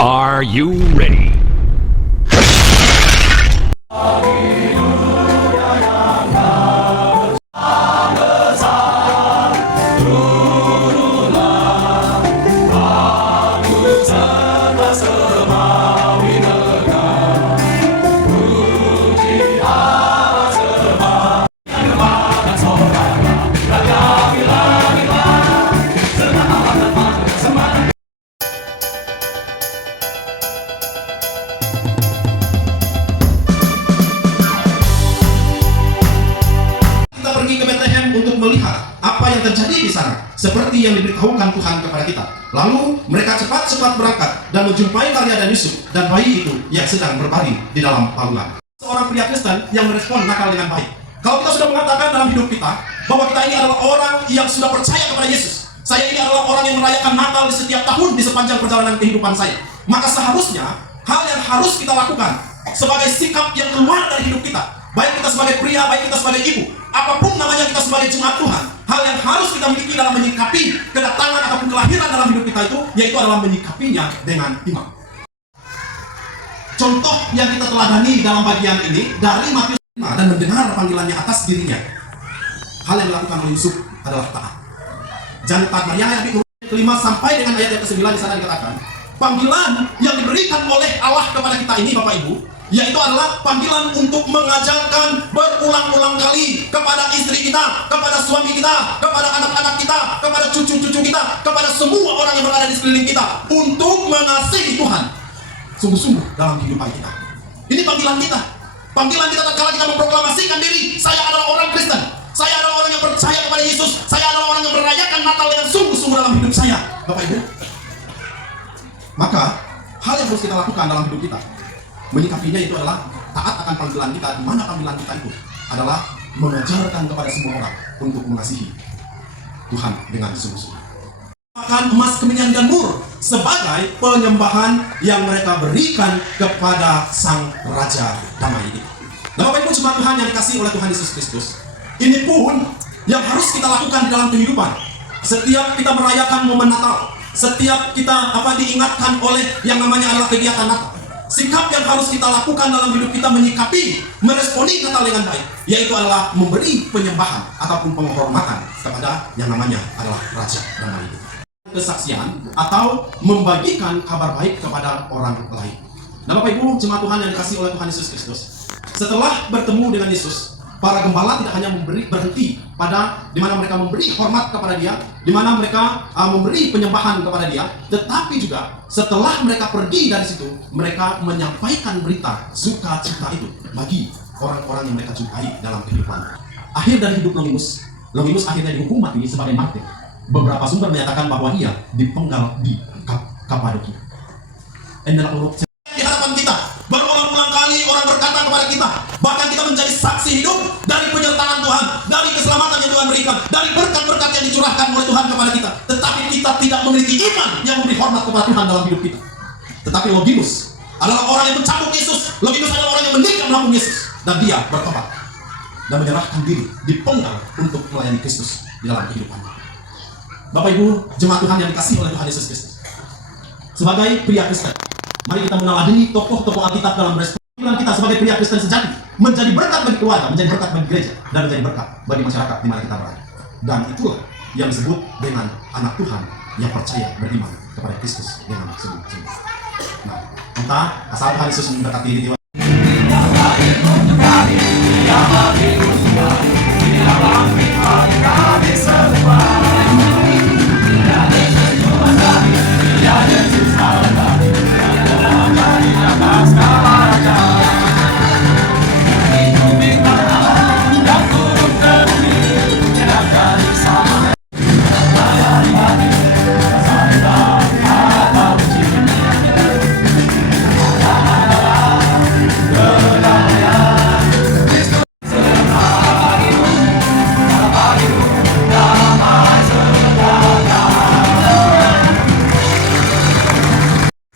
Are you ready? Pergi ke Bethlehem untuk melihat apa yang terjadi di sana, seperti yang diberitahukan Tuhan kepada kita. Lalu mereka cepat-cepat berangkat dan menjumpai Maria dan Yusuf dan bayi itu yang sedang berbaring di dalam palungan. Seorang pria Kristen yang merespon Natal dengan baik. Kalau kita sudah mengatakan dalam hidup kita bahwa kita ini adalah orang yang sudah percaya kepada Yesus, saya ini adalah orang yang merayakan Natal di setiap tahun di sepanjang perjalanan kehidupan saya, maka seharusnya hal yang harus kita lakukan sebagai sikap yang keluar dari hidup kita, baik kita sebagai pria, baik kita sebagai ibu, apapun namanya kita sebagai jemaat Tuhan, hal yang harus kita miliki dalam menyikapi kedatangan ataupun kelahiran dalam hidup kita itu, yaitu adalah menyikapinya dengan iman. Contoh yang kita teladani dalam bagian ini dari Matius 5 dan mendengar panggilannya atas dirinya. Hal yang dilakukan oleh Yusuf adalah taat. Jangan taat. Maria ayat 5 sampai dengan ayat yang ke-9 di sana dikatakan, panggilan yang diberikan oleh Allah kepada kita ini, Bapak Ibu, yaitu adalah panggilan untuk mengajarkan berulang-ulang kali kepada istri kita, kepada suami kita, kepada anak-anak kita, kepada cucu-cucu kita, kepada semua orang yang berada di sekeliling kita, untuk mengasihi Tuhan sungguh-sungguh dalam kehidupan kita. Ini panggilan kita. Panggilan kita tatkala kita memproklamasikan diri, saya adalah orang Kristen, saya adalah orang yang percaya kepada Yesus, saya adalah orang yang merayakan Natal dengan sungguh-sungguh dalam hidup saya, Bapak Ibu. Maka hal yang harus kita lakukan dalam hidup kita, menyikapinya itu adalah taat akan panggilan kita, di mana panggilan kita itu adalah mengajarkan kepada semua orang untuk mengasihi Tuhan dengan sungguh-sungguh. Akan emas, kemenyan, dan mur sebagai penyembahan yang mereka berikan kepada Sang Raja Damai ini. Nah, Bapak Ibu jemaat Tuhan yang dikasihi oleh Tuhan Yesus Kristus, ini pun yang harus kita lakukan di dalam kehidupan. Setiap kita merayakan momen Natal, setiap kita diingatkan oleh yang namanya adalah kegiatan Natal, sikap yang harus kita lakukan dalam hidup kita menyikapi, meresponi Natal dengan baik, yaitu adalah memberi penyembahan ataupun penghormatan kepada yang namanya adalah Raja Damai itu. Kesaksian atau membagikan kabar baik kepada orang lain. Nah, Bapak Ibu jemaat Tuhan yang dikasihi oleh Tuhan Yesus Kristus, setelah bertemu dengan Yesus, para gembala tidak hanya berhenti pada di mana mereka memberi hormat kepada Dia, di mana mereka memberi penyembahan kepada Dia, tetapi juga setelah mereka pergi dari situ, mereka menyampaikan berita sukacita itu bagi orang-orang yang mereka jumpai dalam kehidupan. Akhir dari hidup Longinus akhirnya dihukum mati sebagai martir. Beberapa sumber menyatakan bahwa ia dipenggal di Kapadokia. Di hadapan kita, berulang-ulang kali orang berkata kepada kita, bahkan kita menjadi saksi hidup dari penyertaan Tuhan, dari keselamatan yang Tuhan berikan, dari berkat-berkat yang dicurahkan oleh Tuhan kepada kita. Tetapi kita tidak memiliki iman yang memberi hormat kepada Tuhan dalam hidup kita. Tetapi Longinus adalah orang yang mencambuk Yesus. Longinus adalah orang yang menikam lambung Yesus, dan dia bertobat dan menyerahkan diri, dipenggal untuk melayani Kristus di dalam kehidupannya. Bapak Ibu jemaat Tuhan yang dikasihi oleh Tuhan Yesus Kristus, sebagai pria Kristen, mari kita meneladani tokoh-tokoh Alkitab dalam respon kita sebagai pria Kristen sejati, menjadi berkat bagi keluarga, menjadi berkat bagi gereja, dan menjadi berkat bagi masyarakat di mana kita berada. Dan itulah yang disebut dengan anak Tuhan yang percaya beriman kepada Kristus dengan sungguh-sungguh. Nah, kita asal Tuhan Yesus memberkati diri.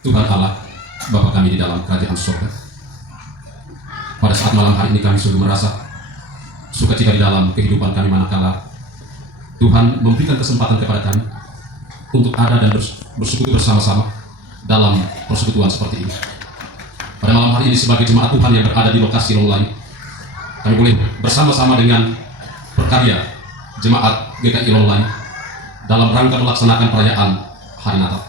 Tuhan Allah, Bapa kami di dalam kerajaan surga, pada saat malam hari ini kami sungguh merasa sukacita di dalam kehidupan kami manakala Tuhan memberikan kesempatan kepada kami untuk ada dan bersekutu bersama-sama dalam persekutuan seperti ini. Pada malam hari ini sebagai jemaat Tuhan yang berada di lokasi Long Lai, kami boleh bersama-sama dengan berkarya jemaat GKI Long Lai dalam rangka melaksanakan perayaan Hari Natal.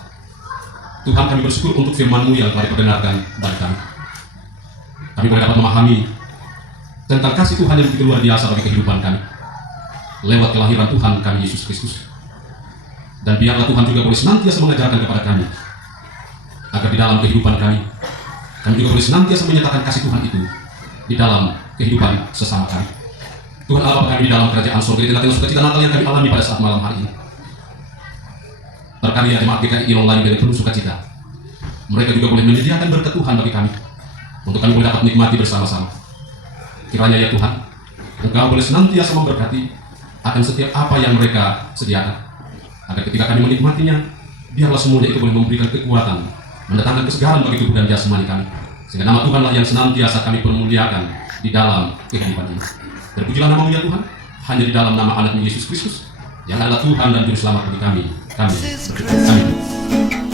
Tuhan, kami bersyukur untuk firman-Mu yang telah diperdengarkan bagi kami. Kami boleh dapat memahami tentang kasih Tuhan yang begitu luar biasa bagi kehidupan kami lewat kelahiran Tuhan kami Yesus Kristus. Dan biarlah Tuhan juga boleh senantiasa mengajarkan kepada kami agar di dalam kehidupan kami juga boleh senantiasa menyatakan kasih Tuhan itu di dalam kehidupan sesama kami. Tuhan Allah Bapa kami di dalam kerajaan surga, di tengah-tengah sukacita Natal yang kami alami pada saat malam hari ini. Berkarya jemaat GKI Long Lai dengan penuh sukacita, mereka juga boleh menyediakan berkat Tuhan bagi kami untuk kami boleh dapat menikmati bersama-sama. Kiranya ya Tuhan, Engkau boleh senantiasa memberkati akan setiap apa yang mereka sediakan, agar ketika kami menikmatinya, biarlah semuanya itu boleh memberikan kekuatan, mendatangkan kesegaran bagi tubuh dan jasmani kami, sehingga nama Tuhanlah yang senantiasa kami permuliakan di dalam kehidupan ini. Terpujilah nama-Mu ya Tuhan, hanya di dalam nama anak-Mu Yesus Kristus yang adalah Tuhan dan Juru Selamat bagi kami. Amin.